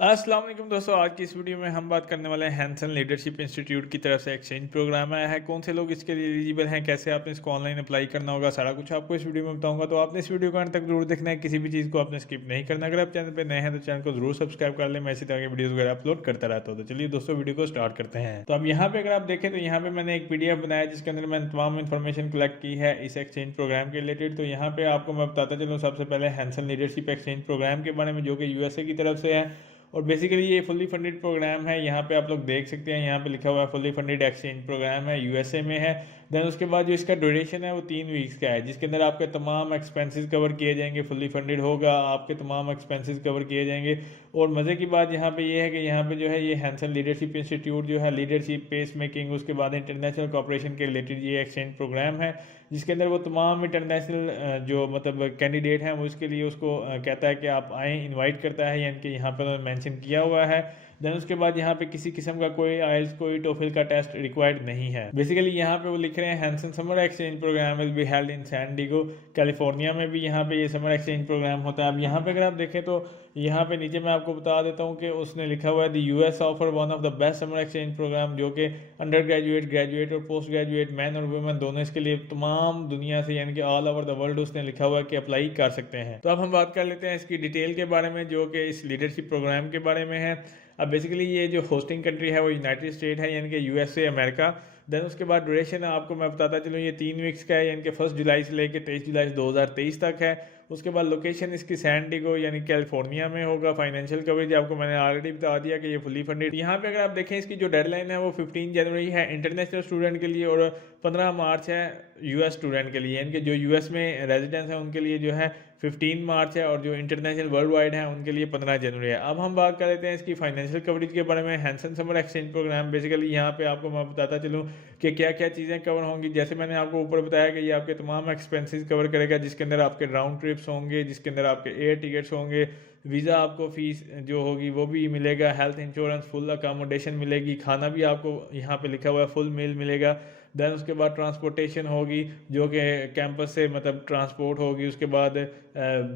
अस्सलाम वालेकुम दोस्तों, आज की इस वीडियो में हम बात करने वाले हैं हैंसन लीडरशिप इंस्टीट्यूट की तरफ से एक्सचेंज प्रोग्राम आया है। कौन से लोग इसके लिए एलिजिबल हैं, कैसे आपने इसको ऑनलाइन अप्लाई करना होगा, सारा कुछ आपको इस वीडियो में बताऊंगा। तो आपने इस वीडियो को अंत तक जरूर देखना है, किसी भी चीज़ को आपने स्किप नहीं करना। अगर आप चैनल पर नए हैं तो चैनल को जरूर सब्सक्राइब कर लें, मैं इसी तरह की वीडियो वगैरह अपलोड करता रहता हूँ। तो चलिए दोस्तों, वीडियो को स्टार्ट करते हैं। तो अब यहाँ पे अगर आप देखें तो यहाँ पे मैंने एक PDF बनाया जिसके अंदर मैंने तमाम इन्फॉर्मेशन कलेक्ट की है इस एक्सचेंज प्रोग्राम के रिलेटेड। तो यहाँ पे आपको मैं बताता चलूँ सबसे पहले हैंसन लीडरशिप एक्सचेंज प्रोग्राम के बारे में, जो कि USA की तरफ से है और बेसिकली ये फुल्ली फंडेड प्रोग्राम है। यहाँ पे आप लोग देख सकते हैं, यहाँ पे लिखा हुआ है फुल्ली फंडेड एक्सचेंज प्रोग्राम है, USA में है। देन उसके बाद जो इसका ड्यूरेशन है वो 3 वीक्स का है, जिसके अंदर आपके तमाम एक्सपेंसेस कवर किए जाएंगे। फुल्ली फंडेड होगा, आपके तमाम एक्सपेंसेस कवर किए जाएंगे। और मज़े की बात यहाँ पे ये है कि यहाँ पे जो है ये हैंसन लीडरशिप इंस्टीट्यूट जो है लीडरशिप पेस मेकिंग उसके बाद इंटरनेशनल कॉपरेशन के रिलेटेड ये एक्सचेंज प्रोग्राम है, जिसके अंदर वो तमाम इंटरनेशनल जो मतलब कैंडिडेट हैं वो इसके लिए उसको कहता है कि आप आएँ, इनवाइट करता है, यानी कि यहाँ पर उन्होंने मेंशन किया हुआ है। देन उसके बाद यहाँ पे किसी किस्म का कोई आइल्स कोई टोफिल का टेस्ट रिक्वायर्ड नहीं है। बेसिकली यहाँ पे वो लिख रहे हैं Hansen summer exchange programme will be held in San Diego California में भी यहाँ पे ये समर एक्सचेंज प्रोग्राम होता है। अब यहाँ पे अगर आप देखें तो यहाँ पे नीचे मैं आपको बता देता हूँ कि उसने लिखा हुआ है the US offer one of the best summer exchange programme, जो कि अंडर ग्रेजुएट, ग्रेजुएट और पोस्ट ग्रेजुएट मैन और वुमेन दोनों इसके लिए तमाम दुनिया से यानी कि ऑल ओवर द वर्ल्ड उसने लिखा हुआ है कि अप्लाई कर सकते हैं। तो अब हम बात कर लेते हैं इसकी डिटेल के बारे में, जो कि इस लीडरशिप प्रोग्राम के बारे में है। अब बेसिकली ये जो होस्टिंग कंट्री है वो यूनाइटेड स्टेट है, यानी कि USA अमेरिका। देन उसके बाद ड्यूरेशन आपको मैं बताता चलूँ ये 3 वीक्स का है, यानी कि 1 जुलाई से लेकर 23 जुलाई 2023 तक है। उसके बाद लोकेशन इसकी सैन डिएगो यानी कैलिफोर्निया में होगा। फाइनेंशियल कवरेज आपको मैंने ऑलरेडी बता दिया कि ये फुली फंडेड। यहाँ पे अगर आप देखें इसकी जो डेडलाइन है वो 15 जनवरी है इंटरनेशनल स्टूडेंट के लिए और 15 मार्च है US स्टूडेंट के लिए, यानी कि जो US में रेजिडेंस है उनके लिए जो है 15 मार्च है और जो इंटरनेशनल वर्ल्ड वाइड है उनके लिए 15 जनवरी है। अब हम बात कर लेते हैं इसकी फाइनेंशियल कवरेज के बारे में। Hansen summer exchange programme basically यहाँ पे आपको मैं बताता चलूँ कि क्या क्या चीज़ें कवर होंगी। जैसे मैंने आपको ऊपर बताया कि ये आपके तमाम एक्सपेंसेस कवर करेगा, जिसके अंदर आपके राउंड ट्रिप्स होंगे, जिसके अंदर आपके एयर टिकट्स होंगे, वीज़ा आपको फीस जो होगी वो भी मिलेगा, हेल्थ इंश्योरेंस, फुल अकोमोडेशन मिलेगी, खाना भी आपको यहाँ पे लिखा हुआ है फुल मील मिलेगा। देन उसके बाद ट्रांसपोर्टेशन होगी, जो कि कैंपस से मतलब ट्रांसपोर्ट होगी। उसके बाद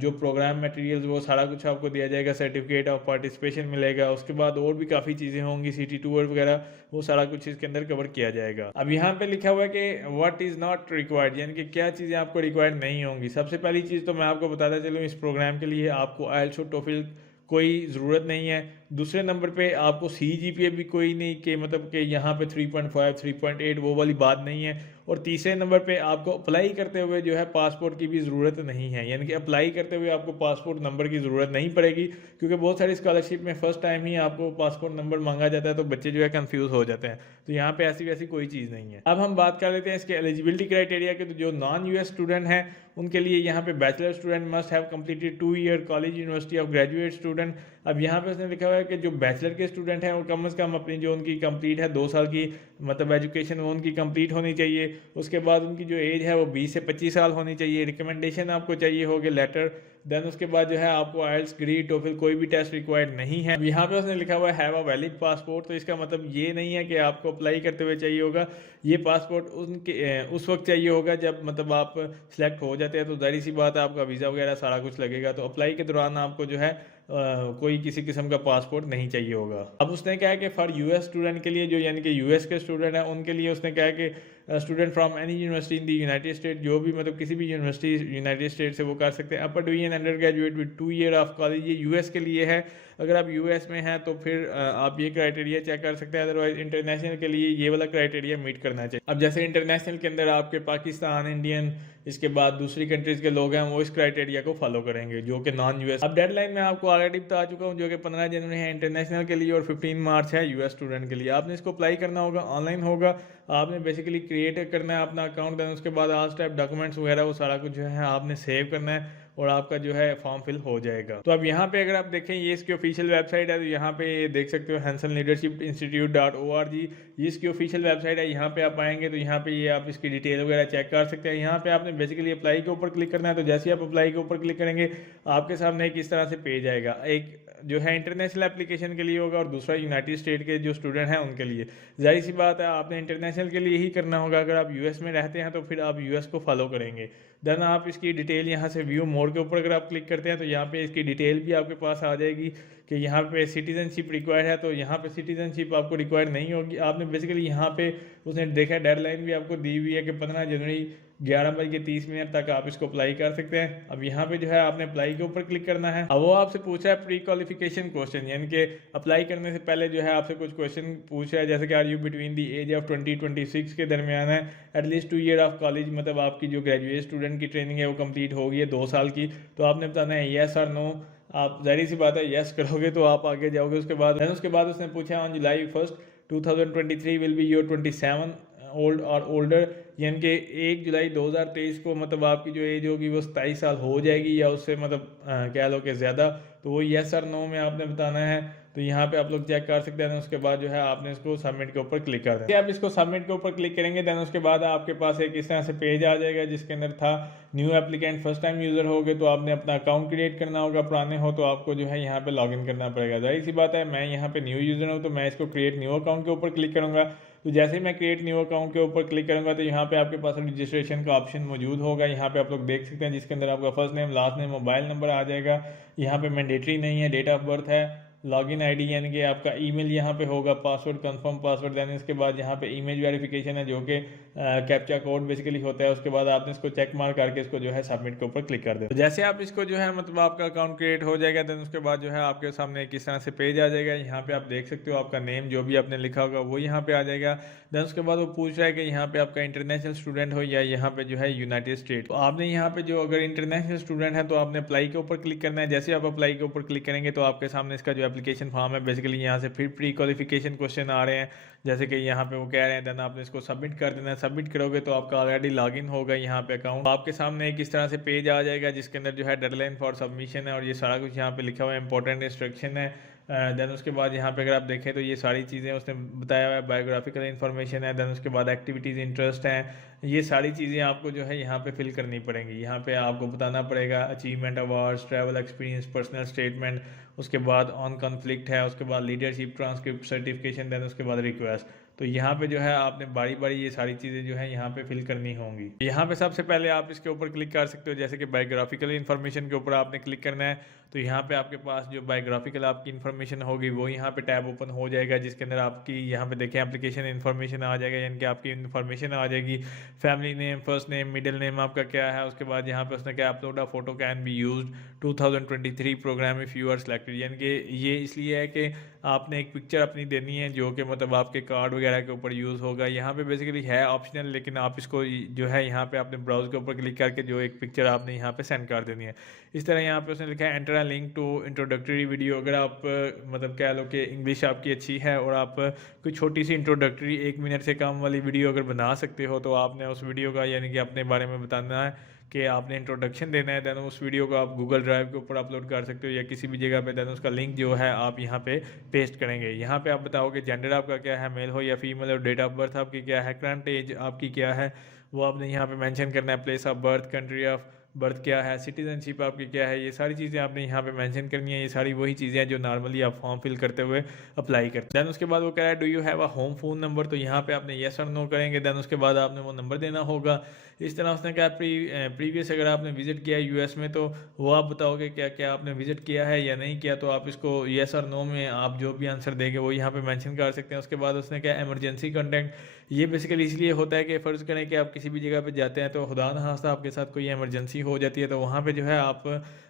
जो प्रोग्राम मटेरियल्स वो सारा कुछ आपको दिया जाएगा, सर्टिफिकेट ऑफ पार्टिसिपेशन मिलेगा। उसके बाद और भी काफ़ी चीज़ें होंगी, सिटी टूर वगैरह, वो सारा कुछ इसके अंदर कवर किया जाएगा। अब यहाँ पे लिखा हुआ है कि व्हाट इज़ नॉट रिक्वायर्ड, यानी कि क्या चीज़ें आपको रिक्वायर्ड नहीं होंगी। सबसे पहली चीज़ तो मैं आपको बताता चलूँ, इस प्रोग्राम के लिए आपको आइल्स और टोफिल कोई ज़रूरत नहीं है। दूसरे नंबर पे आपको CGPA भी कोई नहीं कि मतलब कि यहाँ पे 3.5 3.8 वो वाली बात नहीं है। और तीसरे नंबर पे आपको अप्लाई करते हुए जो है पासपोर्ट की भी ज़रूरत नहीं है, यानी कि अप्लाई करते हुए आपको पासपोर्ट नंबर की ज़रूरत नहीं पड़ेगी, क्योंकि बहुत सारी स्कॉलरशिप में फ़र्स्ट टाइम ही आपको पासपोर्ट नंबर मांगा जाता है, तो बच्चे जो है कंफ्यूज हो जाते हैं। तो यहाँ पे ऐसी वैसी कोई चीज़ नहीं है। अब हम बात कर लेते हैं इसके एलिजिबिलिटी क्राइटेरिया के। तो जो नॉन US स्टूडेंट हैं उनके लिए यहाँ पे bachelor student must have completed 2 year college university of graduate student. अब यहाँ पे उसने लिखा हुआ है कि जो बैचलर के स्टूडेंट हैं वो कम से कम अपनी जो उनकी कंप्लीट है 2 साल की मतलब एजुकेशन वो उनकी कंप्लीट होनी चाहिए। उसके बाद उनकी जो एज है वो 20 से 25 साल होनी चाहिए। रिकमेंडेशन आपको चाहिए होगी लेटर। देन उसके बाद जो है आपको आइल्स ग्री टोफिल कोई भी टेस्ट रिक्वायर्ड नहीं है। यहाँ पे उसने लिखा हुआ है हैव अ वैलिड पासपोर्ट, तो इसका मतलब ये नहीं है कि आपको अप्लाई करते हुए चाहिए होगा। ये पासपोर्ट उनके उस वक्त चाहिए होगा जब मतलब आप सिलेक्ट हो जाते हैं, तो जाहिर सी बात है आपका वीज़ा वगैरह सारा कुछ लगेगा। तो अप्लाई के दौरान आपको जो है कोई किसी किस्म का पासपोर्ट नहीं चाहिए होगा। अब उसने कहा है कि फॉर US स्टूडेंट के लिए, जो यानी कि US के स्टूडेंट हैं उनके लिए उसने कहा है कि student from any university in the United state, जो भी मतलब किसी भी यूनिवर्सिटी यूनाइटेड स्टेट से वो कर सकते हैं। Upper division under graduate with 2 year of college, ये US के लिए है। अगर आप US में हैं तो फिर आप ये क्राइटेरिया चेक कर सकते हैं। अदरवाइज इंटरनेशनल के लिए ये वाला क्राइटेरिया मीट करना चाहिए। अब जैसे इंटरनेशनल के अंदर आपके पाकिस्तान, इंडियन, इसके बाद दूसरी कंट्रीज के लोग हैं, वो इस क्राइटेरिया को फॉलो करेंगे, जो कि नॉन US। अब डेडलाइन मैं आपको ऑलरेडी बता चुका हूँ, जो कि 15 जनवरी है इंटरनेशनल के लिए और 15 मार्च है US स्टूडेंट के लिए। आपने इसको अप्लाई करना होगा, ऑनलाइन होगा। आपने बेसिकली क्रिएट करना है अपना अकाउंट, देन उसके बाद ऑल स्टेप डॉक्यूमेंट्स वगैरह वो सारा कुछ जो है आपने सेव करना है और आपका जो है फॉर्म फिल हो जाएगा। तो अब यहाँ पे अगर आप देखें ये इसकी ऑफिशियल वेबसाइट है, तो यहाँ पे देख सकते हो हैंसन लीडरशिप इंस्टीट्यूट.org, ये इसकी ऑफिशियल वेबसाइट है। यहाँ पे आप आएंगे तो यहाँ पे ये आप इसकी डिटेल वगैरह चेक कर सकते हैं। यहाँ पे आपने बेसिकली अप्लाई के ऊपर क्लिक करना है। तो जैसे ही आप अप्लाई के ऊपर क्लिक करेंगे आपके सामने एक इस तरह से पेज आएगा। एक जो है इंटरनेशनल एप्लीकेशन के लिए होगा और दूसरा यूनाइटेड स्टेट के जो स्टूडेंट हैं उनके लिए। जाहिर सी बात है आपने इंटरनेशनल के लिए ही करना होगा। अगर आप यूएस में रहते हैं तो फिर आप यूएस को फॉलो करेंगे। देन आप इसकी डिटेल यहाँ से व्यू मोर के ऊपर अगर आप क्लिक करते हैं तो यहाँ पे इसकी डिटेल भी आपके पास आ जाएगी कि यहाँ पे सिटीजनशिप रिक्वायर्ड है, तो यहाँ पे सिटीजनशिप आपको रिक्वायर्ड नहीं होगी। आपने बेसिकली यहाँ पे उसने देखा डेडलाइन भी आपको दी हुई है कि 15 जनवरी 11:30 तक आप इसको अप्लाई कर सकते हैं। अब यहाँ पे जो है आपने अप्लाई के ऊपर क्लिक करना है। अब वो आपसे पूछ रहा है प्री क्वालिफिकेशन क्वेश्चन, यानी कि अप्लाई करने से पहले जो है आपसे कुछ क्वेश्चन पूछ रहा है, जैसे कि are you between the age of 20-26 के दरमियान है, एटलीस्ट 2 ईयर ऑफ कॉलेज, मतलब आपकी जो ग्रेजुएट स्टूडेंट की ट्रेनिंग है वो कंप्लीट हो गई है 2 साल की। तो आपने बताना है येस और नो। आप जाहिर सी बात है येस करोगे तो आप आगे जाओगे। उसके बाद उसने पूछा on July 1 2023 will be your 27 old और ओल्डर, यानी कि 1 जुलाई 2023 को मतलब आपकी जो एज होगी वो 27 साल हो जाएगी या उससे मतलब कह लो कि ज़्यादा। तो वो येस और नो में आपने बताना है। तो यहाँ पे आप लोग चेक कर सकते हैं। उसके बाद जो है आपने इसको सबमिट के ऊपर क्लिक कर देना। आप इसको सबमिट के ऊपर क्लिक करेंगे देन उसके बाद आपके पास एक इस तरह से पेज आ जाएगा जिसके अंदर था new applicant, first time user हो गए तो आपने अपना अकाउंट क्रिएट करना होगा, पुराने हो तो आपको जो है यहाँ पे लॉगिन करना पड़ेगा। जाहिर सी बात है मैं यहाँ पे न्यू यूज़र हूँ तो मैं इसको क्रिएट न्यू अकाउंट के ऊपर क्लिक करूँगा। तो जैसे ही मैं क्रिएट न्यू अकाउंट के ऊपर क्लिक करूँगा तो यहाँ पे आपके पास रजिस्ट्रेशन का ऑप्शन मौजूद होगा। यहाँ पे आप लोग देख सकते हैं जिसके अंदर आपका first name, last name, mobile number आ जाएगा। यहाँ पे मैंडेटरी नहीं है, डेट ऑफ बर्थ है, लॉगिन आईडी यानी कि आपका ईमेल यहाँ पे होगा, पासवर्ड कंफर्म पासवर्ड। देन इसके बाद यहाँ पे इमेज वेरिफिकेशन है जो कि कैप्चा कोड बेसिकली होता है। उसके बाद आपने इसको चेक मार्क करके इसको जो है सबमिट के ऊपर क्लिक कर दो। तो जैसे आप इसको जो है मतलब आपका अकाउंट क्रिएट हो जाएगा देन उसके बाद जो है आपके सामने किस तरह से पेज आ जाएगा। यहाँ पे आप देख सकते हो आपका नेम जो भी आपने लिखा होगा वो यहाँ पे आ जाएगा। देन उसके बाद वो पूछ रहा है कि यहाँ पे आपका इंटरनेशनल स्टूडेंट हो या यहाँ पे जो है यूनाइटेड स्टेट। तो आपने यहाँ पे जो अगर इंटरनेशनल स्टूडेंट है तो आपने अप्लाई के ऊपर क्लिक करना है। जैसे आप अप्लाई के ऊपर क्लिक करेंगे तो आपके सामने इसका जो एप्लीकेशन फॉर्म है बेसिकली यहाँ से फिर प्री क्वालिफिकेशन क्वेश्चन आ रहे हैं, जैसे कि यहाँ पे वो कह रहे हैं। देन आपने इसको सबमिट कर देना है। सबमिट करोगे तो आपका ऑलरेडी लॉगिन होगा यहाँ पे अकाउंट। आपके सामने एक इस तरह से पेज आ जाएगा जिसके अंदर जो है डेडलाइन फॉर सबमिशन है और ये सारा कुछ यहाँ पे लिखा हुआ है, इंपॉर्टेंट इंस्ट्रक्शन है। देन उसके बाद यहाँ पे अगर आप देखें तो ये सारी चीज़ें उसने बताया हुआ है, बायोग्राफिकल इन्फॉर्मेशन है। देन उसके बाद एक्टिविटीज़, इंटरेस्ट हैं, ये सारी चीज़ें आपको जो है यहाँ पे फिल करनी पड़ेंगी। यहाँ पे आपको बताना पड़ेगा achievement, awards, travel experience, personal statement, उसके बाद ऑन कॉन्फ्लिक्ट है, उसके बाद लीडरशिप, ट्रांसक्रिप्ट, सर्टिफिकेशन, देन उसके बाद रिक्वेस्ट। तो यहाँ पे जो है आपने बारी बारी ये सारी चीज़ें जो है यहाँ पे फिल करनी होंगी। यहाँ पे सबसे पहले आप इसके ऊपर क्लिक कर सकते हो, जैसे कि बायोग्राफिकल इन्फॉर्मेशन के ऊपर आपने क्लिक करना है। तो यहाँ पे आपके पास जो बायोग्राफिकल आपकी इन्फॉर्मेशन होगी वो यहाँ पे टैब ओपन हो जाएगा जिसके अंदर आपकी यहाँ पे देखें एप्लीकेशन इन्फॉर्मेशन आ जाएगा, यानी कि आपकी इन्फॉर्मेशन आ जाएगी। Family name, first name, middle name आपका क्या है। उसके बाद यहाँ पे उसने क्या upload a photo can be used 2023 programme if you are selected, यानी कि ये इसलिए है कि आपने एक पिक्चर अपनी देनी है जो कि मतलब आपके कार्ड वगैरह के ऊपर यूज़ होगा। यहाँ पे बेसिकली है ऑप्शनल, लेकिन आप इसको जो है यहाँ पे अपने ब्राउज के ऊपर क्लिक करके जो एक पिक्चर आपने यहाँ पे सेंड कर देनी है। इस तरह यहाँ पे उसने लिखा है enter a link to introductory video. अगर आप मतलब कह लो कि इंग्लिश आपकी अच्छी है और आप कोई छोटी सी इंट्रोडक्टरी 1 मिनट से कम वाली वीडियो अगर बना सकते हो तो आपने उस वीडियो का यानी कि अपने बारे में बताना है कि आपने इंट्रोडक्शन देना है। देन उस वीडियो को आप गूगल ड्राइव के ऊपर अपलोड कर सकते हो या किसी भी जगह पे। देन उसका लिंक जो है आप यहाँ पे पेस्ट करेंगे। यहाँ पे आप बताओगे जेंडर आपका क्या है, मेल हो या फीमेल, और डेट ऑफ बर्थ आपकी क्या है, करंट एज आपकी क्या है वो आपने यहाँ पे मेंशन करना है। Place of birth, country of birth क्या है, सिटीजनशिप आपकी क्या है, ये सारी चीज़ें आपने यहाँ पे मेंशन करनी है। ये सारी वही चीज़ें हैं जो नॉर्मली आप फॉर्म फिल करते हुए अप्लाई करते हैं। देन उसके बाद वो कह रहा है do you have a home phone number, तो यहाँ पे आपने येस और नो करेंगे। देन उसके बाद आपने वो नंबर देना होगा। इस तरह उसने कहा प्रीवियस अगर आपने विजिट किया है यूएस में तो वो आप बताओगे क्या क्या आपने विजिट किया है या नहीं किया। तो आप इसको येस और नो में आप जो भी आंसर देंगे वो यहाँ पे मेंशन कर सकते हैं। उसके बाद उसने क्या इमरजेंसी कॉन्टैक्ट, ये बेसिकली इसलिए होता है कि फ़र्ज़ करें कि आप किसी भी जगह पे जाते हैं तो खुदा न खास्ता आपके साथ कोई इमरजेंसी हो जाती है तो वहाँ पे जो है आप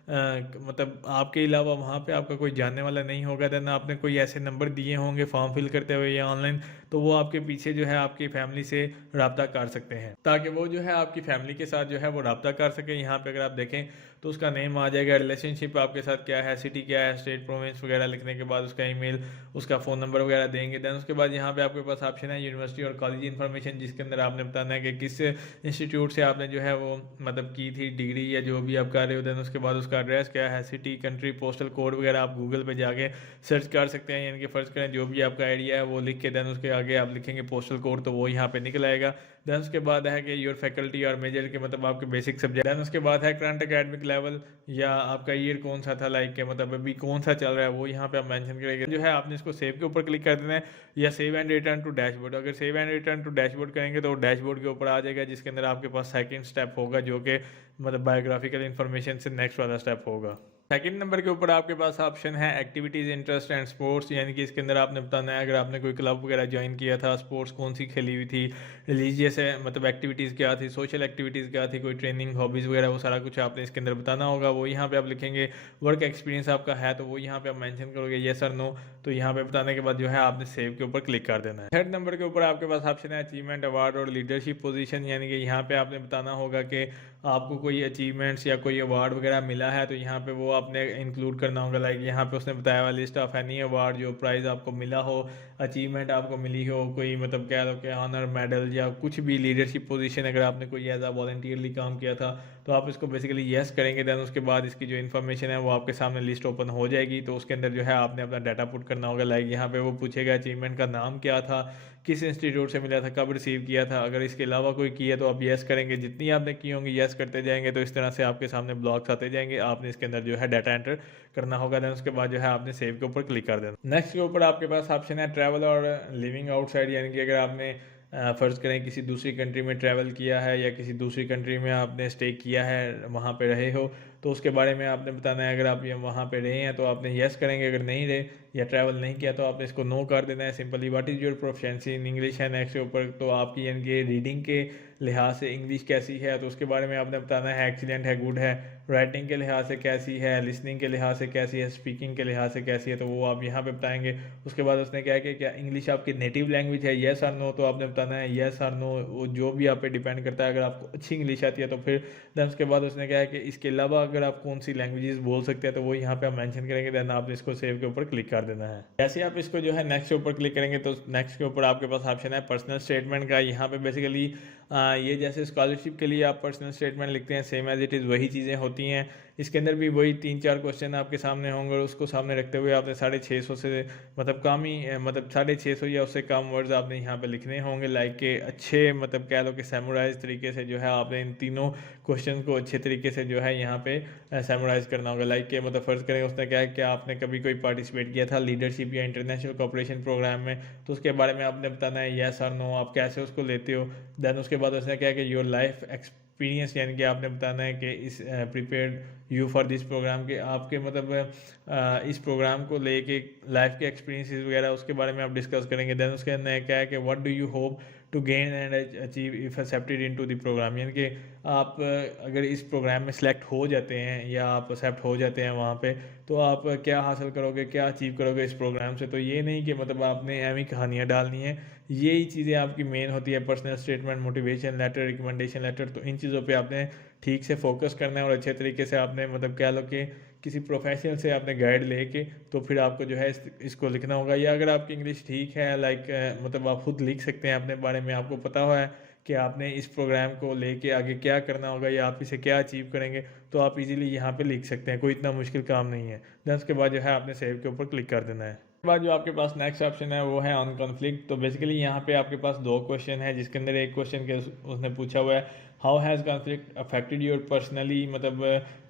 मतलब आपके अलावा वहाँ पे आपका कोई जानने वाला नहीं होगा। देन आपने कोई ऐसे नंबर दिए होंगे फॉर्म फिल करते हुए या ऑनलाइन, तो वो आपके पीछे जो है आपकी फैमिली से रब्ता कर सकते हैं ताकि वो जो है आपकी फैमिली के साथ जो है वो रब्ता कर सके। यहाँ पे अगर आप देखें तो उसका नेम आ जाएगा, रिलेशनशिप आपके साथ क्या है, सिटी क्या है, स्टेट, प्रोविंस वगैरह लिखने के बाद उसका ईमेल, उसका फ़ोन नंबर वगैरह देंगे। देन उसके बाद यहाँ पे आपके पास ऑप्शन है यूनिवर्सिटी और कॉलेज इन्फॉर्मेशन, जिसके अंदर आपने बताना है कि किस इंस्टीट्यूट से आपने जो है वो मतलब की थी डिग्री या जो भी आप कर रहे हो। देन उसके बाद उसका उसका एड्रेस क्या है, सिटी, कंट्री, पोस्टल कोड वगैरह आप गूगल पे जाके सर्च कर सकते हैं। यानी कि फ़र्ज़ करें जो भी आपका एरिया है वो लिख के देन उसके आगे आप लिखेंगे पोस्टल कोड, तो वो यहाँ पे निकल आएगा। देन उसके बाद है कि योर फैकल्टी और मेजर के मतलब आपके बेसिक सब्जेक्ट। देन उसके बाद है करंट एकेडमिक लेवल या आपका ईयर कौन सा था, लाइक के मतलब अभी कौन सा चल रहा है वो यहाँ पे आप मेंशन करेंगे। जो है आपने इसको सेव के ऊपर क्लिक कर देना है या save and return to dashboard. अगर save and return to dashboard करेंगे तो डैशबोर्ड के ऊपर आ जाएगा, जिसके अंदर आपके पास सेकंड स्टेप होगा जो कि मतलब बायोग्राफिकल इन्फॉर्मेशन से नेक्स्ट वाला स्टेप होगा। सेकंड नंबर के ऊपर आपके पास ऑप्शन है एक्टिविटीज़, इंटरेस्ट एंड स्पोर्ट्स। यानी कि इसके अंदर आपने बताना है अगर आपने कोई क्लब वगैरह ज्वाइन किया था, स्पोर्ट्स कौन सी खेली हुई थी, रिलीजियस है मतलब एक्टिविटीज़ क्या थी, सोशल एक्टिविटीज़ क्या थी, कोई ट्रेनिंग, हॉबीज़ वगैरह, वो सारा कुछ आपने इसके अंदर बताना होगा। वो यहाँ पे आप लिखेंगे वर्क एक्सपीरियंस आपका है तो वो यहाँ पे आप मेंशन करोगे येस और नो। तो यहाँ पे बताने के बाद जो है आपने सेव के ऊपर क्लिक कर देना है। थर्ड नंबर के ऊपर आपके पास ऑप्शन है अचीवमेंट, अवार्ड और लीडरशिप पोजीशन। यानी कि यहाँ पे आपने बताना होगा कि आपको कोई अचीवमेंट्स या कोई अवार्ड वगैरह मिला है तो यहाँ पे वो आपने इंक्लूड करना होगा। लाइक यहाँ पे उसने बताया हुआ लिस्ट ऑफ एनी अवार्ड, जो प्राइज़ आपको मिला हो, अचीवमेंट आपको मिली हो, कोई मतलब कह लो कि ऑनर, मेडल या कुछ भी लीडरशिप पोजीशन, अगर आपने कोई एज आ वॉलंटियरली काम किया था तो आप इसको बेसिकली येस करेंगे। देन उसके बाद इसकी जो इन्फॉर्मेशन है वो आपके सामने लिस्ट ओपन हो जाएगी। तो उसके अंदर जो है आपने अपना डाटा पुट करना होगा। लाइक यहाँ पे वो पूछेगा अचीवमेंट का नाम क्या था, किस इंस्टीट्यूट से मिला था, कब रिसीव किया था। अगर इसके अलावा कोई किया तो आप येस करेंगे। जितनी आपने की होंगी येस करते जाएंगे तो इस तरह से आपके सामने ब्लॉक्स आते जाएंगे। आपने इसके अंदर जो है डाटा एंटर करना होगा। देन उसके बाद जो है आपने सेव के ऊपर क्लिक कर देना। नेक्स्ट के ऊपर आपके पास ऑप्शन है ट्रैवल और लिविंग आउटसाइड। यानी कि अगर आपने फ़र्ज़ करें किसी दूसरी कंट्री में ट्रैवल किया है या किसी दूसरी कंट्री में आपने स्टे किया है, वहाँ पे रहे हो, तो उसके बारे में आपने बताना है। अगर आप ये वहाँ पे रहे हैं तो आपने येस करेंगे, अगर नहीं रहे या ट्रैवल नहीं किया तो आपने इसको नो कर देना है simply. What is your proficiency in English है नेक्स्ट के ऊपर। तो आपकी यानी कि रीडिंग के लिहाज से इंग्लिश कैसी है तो उसके बारे में आपने बताना है एक्सीलेंट है, गुड है, राइटिंग के लिहाज से कैसी है, लिसनिंग के लिहाज से कैसी है, स्पीकिंग के लिहाज से कैसी है, तो वो आप यहाँ पे बताएंगे। उसके बाद उसने क्या है कि क्या इंग्लिश आपकी नेटिव लैंग्वेज है, येस और नो, तो आपने बताना है येस और नो। वो जो भी आप पे डिपेंड करता है। अगर आपको अच्छी इंग्लिश आती है तो फिर देन उसके बाद उसने क्या है कि इसके अलावा अगर आप कौन सी लैंग्वेजेस बोल सकते हैं तो वो यहाँ पे आप मेंशन करेंगे। देन आप इसको सेव के ऊपर क्लिक कर देना है। जैसे आप इसको जो है नेक्स्ट के ऊपर क्लिक करेंगे तो नेक्स्ट के ऊपर आपके पास ऑप्शन है पर्सनल स्टेटमेंट का। यहाँ पे बेसिकली ये जैसे स्कॉलरशिप के लिए आप पर्सनल स्टेटमेंट लिखते हैं सेम एज इट इज़ वही चीज़ें होती हैं। इसके अंदर भी वही 3-4 क्वेश्चन आपके सामने होंगे और उसको सामने रखते हुए आपने 650 से मतलब कम ही मतलब 650 या उससे कम वर्ड्स आपने यहाँ पे लिखने होंगे। लाइक के अच्छे मतलब कह लो कि सैमुराइज तरीके से जो है आपने इन तीनों क्वेश्चन को अच्छे तरीके से जो है यहाँ पे सैमुराइज करना होगा। लाइक के मतलब फ़र्ज़ करें उसने क्या है कि आपने कभी कोई पार्टिसिपेट किया था लीडरशिप या इंटरनेशनल कोऑपरेशन प्रोग्राम में, तो उसके बारे में आपने बताना है येस और नो, आप कैसे उसको लेते हो। देन उसके बाद उसने क्या है कि योर लाइफ एक्सपीरियंस, यानी कि आपने बताना है कि is prepared you for this programme के आपके मतलब इस प्रोग्राम को लेके लाइफ के एक्सपीरियंसेस वगैरह उसके बारे में आप डिस्कस करेंगे। देन उसके अंदर क्या है कि what do you hope to gain and achieve if accepted into the programme. यानी कि आप अगर इस प्रोग्राम में सेलेक्ट हो जाते हैं या आप एक्सेप्ट हो जाते हैं वहाँ पे, तो आप क्या हासिल करोगे, क्या अचीव करोगे इस प्रोग्राम से। तो ये नहीं कि मतलब आपने एवं कहानियाँ डालनी है, यही चीज़ें आपकी मेन होती है। Personal statement, motivation letter, recommendation letter, तो इन चीज़ों पे आपने ठीक से फोकस करना है और अच्छे तरीके से आपने मतलब कह लो कि किसी प्रोफेशनल से आपने गाइड लेके तो फिर आपको जो है इसको लिखना होगा। या अगर आपकी इंग्लिश ठीक है लाइक मतलब आप खुद लिख सकते हैं अपने बारे में, आपको पता हुआ है कि आपने इस प्रोग्राम को लेके आगे क्या करना होगा या आप इसे क्या अचीव करेंगे, तो आप इजीली यहाँ पे लिख सकते हैं, कोई इतना मुश्किल काम नहीं है। देन उसके बाद जो है आपने सेव के ऊपर क्लिक कर देना है। उसके बाद जो आपके पास नेक्स्ट ऑप्शन है वो है ऑन कॉन्फ्लिक्ट। तो बेसिकली यहाँ पे आपके पास 2 क्वेश्चन है, जिसके अंदर एक क्वेश्चन के उसने पूछा हुआ है how has conflict affected your personally. मतलब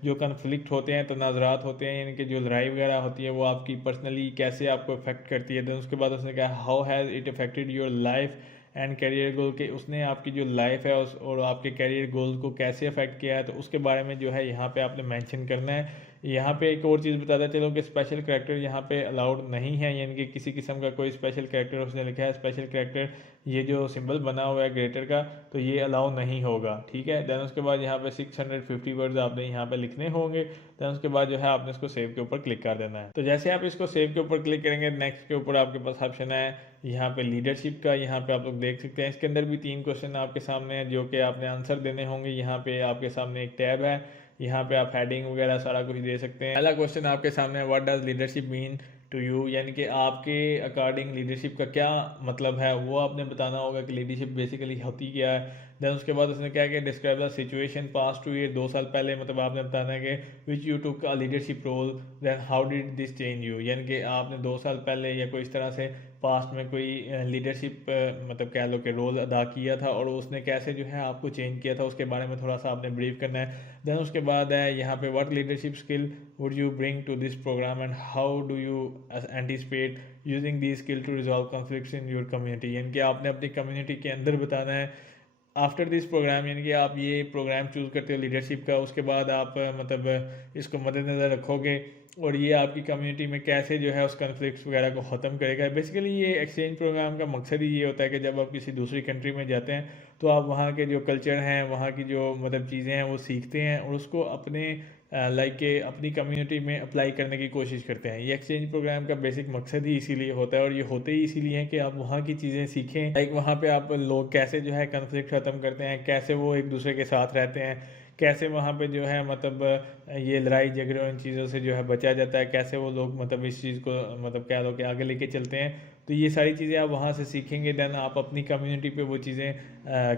जो कॉन्फ्लिक्ट होते हैं, तनाज़रात होते हैं, यानी कि जो लड़ाई वगैरह होती है वो आपकी पर्सनली कैसे आपको अफेक्ट करती है। देन उसके बाद उसने कहा how has it affected your life and career goal, के उसने आपकी जो लाइफ है और आपके करियर गोल्स को कैसे अफेक्ट किया है, तो उसके बारे में जो है यहाँ पे आपने मेंशन करना है। यहाँ पे एक और चीज़ बताता चलो कि स्पेशल कैरेक्टर यहाँ पे अलाउड नहीं है, यानी कि किसी किस्म का कोई स्पेशल कैरेक्टर उसने लिखा है स्पेशल कैरेक्टर, ये जो सिंबल बना हुआ है ग्रेटर का, तो ये अलाउ नहीं होगा, ठीक है। देन उसके बाद यहाँ पे 650 वर्ड्स आपने यहाँ पे लिखने होंगे। देन उसके बाद जो है आपने इसको सेव के ऊपर क्लिक कर देना है। तो जैसे आप इसको सेव के ऊपर क्लिक करेंगे, नेक्स्ट के ऊपर आपके पास ऑप्शन है यहाँ पे लीडरशिप का। यहाँ पे आप लोग देख सकते हैं इसके अंदर भी 3 क्वेश्चन आपके सामने हैं जो कि आपने आंसर देने होंगे। यहाँ पे आपके सामने एक टैब है, यहाँ पे आप हेडिंग वगैरह सारा कुछ दे सकते हैं। पहला क्वेश्चन आपके सामने है what does leadership mean to you, यानी कि आपके अकॉर्डिंग लीडरशिप का क्या मतलब है वो आपने बताना होगा कि लीडरशिप बेसिकली होती क्या है। देन उसके बाद उसने क्या किया, describe the situation past 2 year, 2 साल पहले मतलब आपने बताना है कि which you took a leadership role, then how did this change you, यानी कि आपने 2 साल पहले या कोई इस तरह से पास्ट में कोई लीडरशिप मतलब कह लो कि रोल अदा किया था और उसने कैसे जो है आपको चेंज किया था, उसके बारे में थोड़ा सा आपने ब्रीफ करना है। देन उसके बाद है यहाँ पे what leadership skill would you bring to this programme and how do you anticipate using the skill to resolve conflicts in your community, यानी कि आपने अपनी कम्युनिटी के अंदर बताना है आफ्टर दिस प्रोग्राम, यानी कि आप ये प्रोग्राम चूज़ करते हो लीडरशिप का, उसके बाद आप मतलब इसको मद्देनज़र रखोगे और ये आपकी कम्युनिटी में कैसे जो है उस कन्फ्लिक्ट्स वगैरह को ख़त्म करेगा। बेसिकली ये एक्सचेंज प्रोग्राम का मकसद ही ये होता है कि जब आप किसी दूसरी कंट्री में जाते हैं तो आप वहाँ के जो कल्चर हैं, वहाँ की जो मतलब चीज़ें हैं वो सीखते हैं और उसको अपने लाइक के अपनी कम्युनिटी में अप्लाई करने की कोशिश करते हैं। ये एक्सचेंज प्रोग्राम का बेसिक मकसद ही इसीलिए होता है और ये होते ही इसीलिए हैं कि आप वहाँ की चीज़ें सीखें। लाइक वहाँ पे आप लोग कैसे जो है कन्फ्लिक्ट ख़त्म करते हैं, कैसे वो एक दूसरे के साथ रहते हैं, कैसे वहाँ पे जो है मतलब ये लड़ाई झगड़े और इन चीज़ों से जो है बचा जाता है, कैसे वो लोग मतलब इस चीज़ को मतलब कह लो कि आगे लेके चलते हैं। तो ये सारी चीज़ें आप वहाँ से सीखेंगे, देन आप अपनी कम्युनिटी पे वो चीज़ें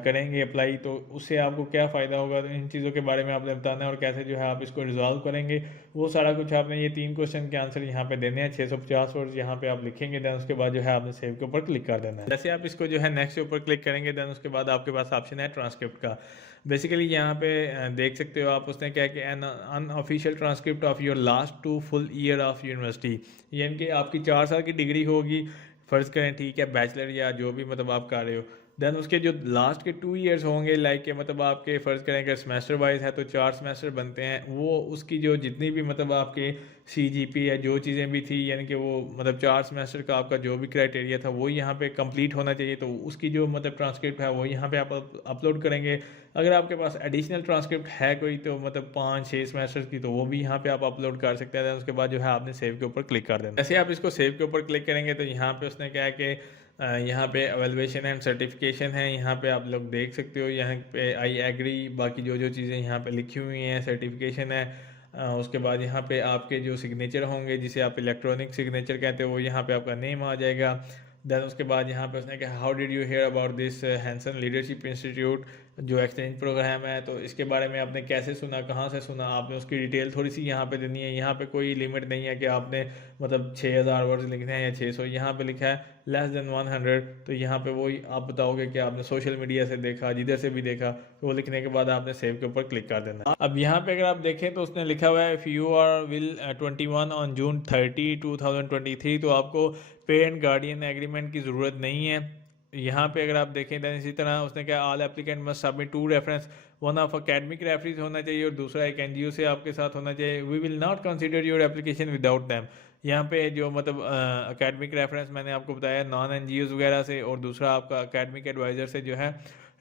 करेंगे अप्लाई, तो उससे आपको क्या फ़ायदा होगा, तो इन चीज़ों के बारे में आपने बताना है और कैसे जो है आप इसको रिजॉल्व करेंगे वो सारा कुछ आपने ये 3 क्वेश्चन के आंसर यहाँ पे देने हैं। 650 वर्ड्स यहाँ पे आप लिखेंगे, देन उसके बाद जो है आपने सेव के ऊपर क्लिक कर देना है। जैसे आप इसको जो है नेक्स्ट के ऊपर क्लिक करेंगे, देन उसके बाद आपके पास ऑप्शन है ट्रांसक्रिप्ट का। बेसिकली यहाँ पे देख सकते हो आप, उसने क्या कि N unofficial transcript of your last 2 full year of university, यानी कि आपकी 4 साल की डिग्री होगी, फ़र्ज़ करें ठीक है, बैचलर या जो भी मतलब आप कर रहे हो। देन उसके जो लास्ट के 2 ईयर्स होंगे लाइक के मतलब आपके फ़र्ज़ करें अगर सेमेस्टर वाइज है तो 4 सेमेस्टर बनते हैं, वो उसकी जो जितनी भी मतलब आपके CGP या जो चीज़ें भी थी, यानी कि वो मतलब 4 सेमेस्टर का आपका जो भी क्राइटेरिया था वो यहाँ पे कंप्लीट होना चाहिए, तो उसकी जो मतलब ट्रांसक्रिप्ट है वो यहाँ पे आप अपलोड करेंगे। अगर आपके पास एडिशनल ट्रांसक्रिप्ट है कोई तो मतलब 5-6 सेमेस्टर्स की, तो वो भी यहाँ पे आप अपलोड कर सकते हैं। उसके बाद जो है आपने सेव के ऊपर क्लिक कर देना। जैसे आप इसको सेव के ऊपर क्लिक करेंगे तो यहाँ पे उसने क्या है कि यहाँ पे एवेलुएशन एंड सर्टिफिकेशन है, यहाँ पे आप लोग देख सकते हो, यहाँ पे आई एग्री, बाकी जो जो चीज़ें यहाँ पे लिखी हुई हैं, सर्टिफिकेशन है। उसके बाद यहाँ पे आपके जो सिग्नेचर होंगे जिसे आप इलेक्ट्रॉनिक सिग्नेचर कहते हो, वो यहाँ पे आपका नेम आ जाएगा। देन उसके बाद यहाँ पे उसने कहा how did you hear about this Hansen leadership institute, जो एक्सचेंज प्रोग्राम है, तो इसके बारे में आपने कैसे सुना, कहाँ से सुना, आपने उसकी डिटेल थोड़ी सी यहाँ पे देनी है। यहाँ पे कोई लिमिट नहीं है कि आपने मतलब 6000 वर्ड्स लिखने हैं या 600, यहाँ पे लिखा है लेस देन 100, तो यहाँ पे वही आप बताओगे कि आपने सोशल मीडिया से देखा, जिधर से भी देखा, तो वो लिखने के बाद आपने सेव के ऊपर क्लिक कर देना। अब यहाँ पे अगर आप देखें तो उसने लिखा हुआ है if you are will 21 on June 30, 2023, तो आपको पेरेंट गार्डियन एग्रीमेंट की ज़रूरत नहीं है। यहाँ पे अगर आप देखें तो इसी तरह उसने कहा all applicant must submit 2 reference, one of academic reference होना चाहिए और दूसरा एक NGO से आपके साथ होना चाहिए। We will not consider your application without them, यहाँ पे जो मतलब अकेडमिक रेफरेंस मैंने आपको बताया नॉन NGOs वगैरह से, और दूसरा आपका अकेडमिक एडवाइज़र से जो है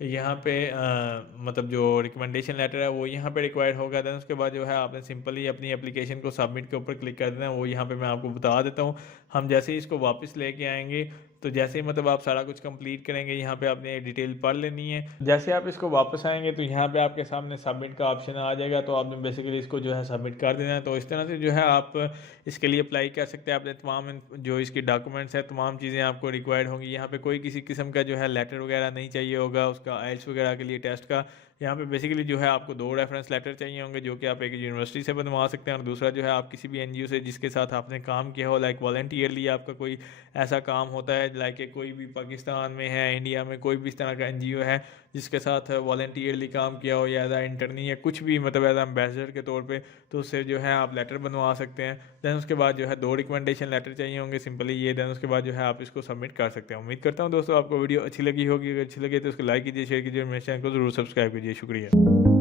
यहाँ पे मतलब जो रिकमेंडेशन लेटर है वो यहाँ पे रिक्वायर्ड होगा। देन उसके बाद जो है आपने सिंपली अपनी एप्लीकेशन को सबमिट के ऊपर क्लिक कर देना है, वो यहाँ पे मैं आपको बता देता हूँ। हम जैसे ही इसको वापस लेके आएंगे तो जैसे ही मतलब आप सारा कुछ कंप्लीट करेंगे, यहाँ पे आपने डिटेल पढ़ लेनी है। जैसे आप इसको वापस आएंगे तो यहाँ पे आपके सामने सबमिट का ऑप्शन आ जाएगा, तो आपने बेसिकली इसको जो है सबमिट कर देना है। तो इस तरह से जो है आप इसके लिए अप्लाई कर सकते हैं। आपने तमाम जो इसकी डॉक्यूमेंट्स है, तमाम चीज़ें आपको रिक्वायर्ड होंगी। यहाँ पे कोई किसी किस्म का जो है लेटर वगैरह नहीं चाहिए होगा उसका IELTS वगैरह के लिए टेस्ट का। यहाँ पे बेसिकली जो है आपको 2 रेफरेंस लेटर चाहिए होंगे, जो कि आप एक यूनिवर्सिटी से बनवा सकते हैं और दूसरा जो है आप किसी भी NGO से जिसके साथ आपने काम किया हो, लाइक वॉलंटियरली आपका कोई ऐसा काम होता है, लाइक कोई भी पाकिस्तान में है, इंडिया में कोई भी इस तरह का NGO है जिसके साथ वॉलंटियरली काम किया हो, या एज इंटर्नी या कुछ भी मतलब एज एम्बेसडर के तौर पे, तो उससे जो है आप लेटर बनवा सकते हैं। दैन उसके बाद जो है 2 रिकमेंडेशन लेटर चाहिए होंगे, सिंपली ये। दैन उसके बाद जो है आप इसको सबमिट कर सकते हैं। उम्मीद करता हूँ दोस्तों आपको वीडियो अच्छी लगी होगी। अगर अच्छी लगी तो उसको लाइक कीजिए, शेयर कीजिए, मेरे चैनल को जरूर सब्सक्राइब कीजिए। शुक्रिया।